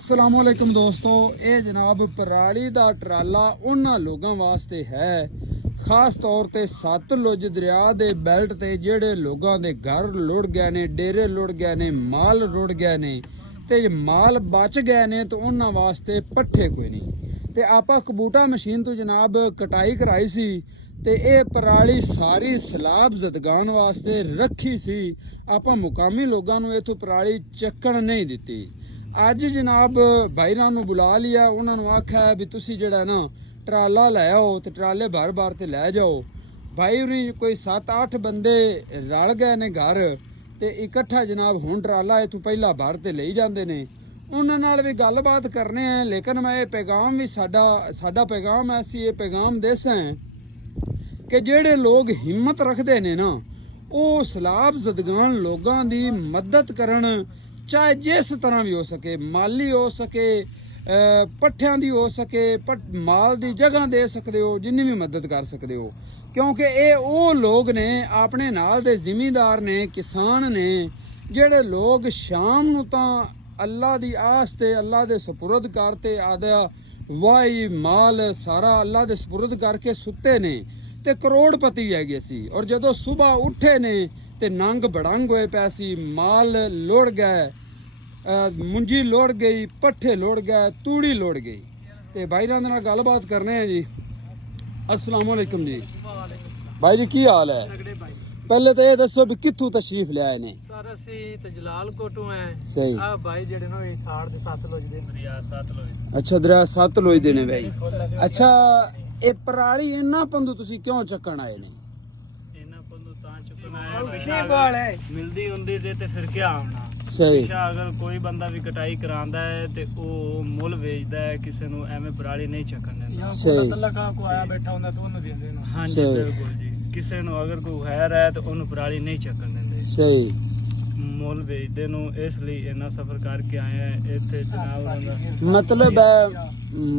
अस्सलामुअलैकुम दोस्तों, ये जनाब पराली दा ट्राला उन्हां लोगों वास्ते है खास तौर ते सतलुज दरिया दे बेल्ट ते जेड़े लोगों दे घर लुढ़ गए ने, डेरे लुढ़ गए ने, माल रुढ़ गए ने ते माल बच गए ने तो उन्हां वास्ते पट्ठे कोई नहीं। ते आपां कबूटा मशीन तो जनाब कटाई कराई सी ते ये पराली सारी सलाब जदगान वास्ते रखी सी। आपां मुकामी लोगों नूं इथों पराली चक्कण नहीं दित्ती। अज जनाब भाईरां नूं बुला लिया, उन्होंने आख्या भी तुसी जड़ा ना ट्राला लै आओ तो ट्राले भर भर ते लै जाओ। भाई उन्हें कोई 7-8 बंदे रल गए ने घर ते इकट्ठा जनाब हुण ट्राला इथों पहला भर ते लई जांदे ने। उन्हां नाल भी गलबात करने हैं, लेकिन मैं ये पैगाम भी साडा पैगाम है, असीं ये पैगाम देसां कि जेड़े लोग हिम्मत रखते ने ना वो सलाब जदगान लोगों की मदद करन, चाहे जिस तरह भी हो सके, माली हो सके, पट्ठियां दी हो सके, माल दी जगह दे सकते हो, जिन्नी भी मदद कर सकते हो। क्योंकि ये वो लोग ने अपने नाल दे जिमीदार ने, किसान ने, जेड़े लोग शाम नूं तां अल्लाह दी आस ते अल्लाह दे सपुरद करते आदा वाही माल सारा अल्लाह दे सपुरद करके सुते ने ते करोड़पति है गए सी। और जदों सुबह उठे ने ते नंग बड़ंग होए पैसी, माल लोड़ गए, मुंजी लोड़ गई, पट्ठे लोड़ गए, तूड़ी लोड़ गई। ते भाई नाल गलबात करने हैं जी। अस्सलाम वालेकुम जी। भाई जी की हाल है? पहले तो ये दसो भी कित्थों तशरीफ ले आए ने? सर असी ते जलाल कोटों है। सही। आ भाई जेड़े नो थाड़ दे सतलुज दे दरिया सतलुज। अच्छा, दरिया सतलुज दे ने भाई। अच्छा, ये पराली इन्ना पंदू तुसी क्यों चक्कण आए ने? इन्ना पंदू तां चुकना है मिलदी हुंदी ते फिर क्या आउणा। सही। अगर कोई बंदा भी कटाई करांदा है ते ओ मुल वेचदा है, किसे नु एवें पराली नहीं चक्कण देंदा। सही। तलका को आया बैठा हुंदा तो ओनु देंदे ना। हां जी बिल्कुल जी। किसे नु अगर कोई खैर है तो ओनु पराली नहीं चक्कण देंदे। सही। मुल वेचदे नु, इसलिए इन्ना सफर करके आए हैं इत्थे जनाब। मतलब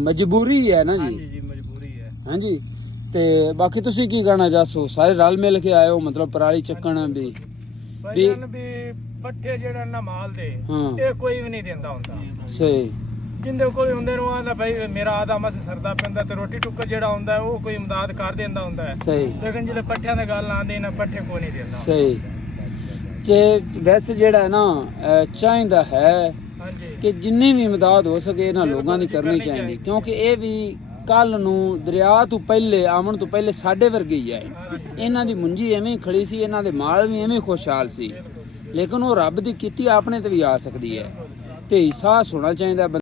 मजबूरी है ना जी? हां जी मजबूरी है। हां जी। ते बाकी तुसी की कहना चाहसो? सारे रल मिल के आए हो, मतलब पराली चक्कण भी पट्ठे जेड़ा ना माल दे हाँ। ये कोई भी नहीं देंदा हुंदा। सही। जिंदे कोल हुंदे नु आंदा भाई मेरा आधा मस सरदा पैंदा ते रोटी टुक्का जेड़ा हुंदा है वो कोई इमदाद कर देंदा हुंदा है। सही। लेकिन जिले पट्ठियां दी गल आंदी ना पट्ठे कोई नहीं देंदा। सही। कि वैसे जेड़ा ना चाहिदा है कि जिन्नी भी इमदाद हो सके इन्हां लोगों की करनी चाहिए, क्योंकि ये भी कल नूं दरिया तो पहले आवन तो पहले साडे वर्गे ही है। इन्हां दी मुंजी एवें खड़ी सी, इन्हां दे माल भी एवें खुशहाल सी, लेकिन वो रब दी कीती अपने ते भी आ सकती है। ते एहसास होना चाहिए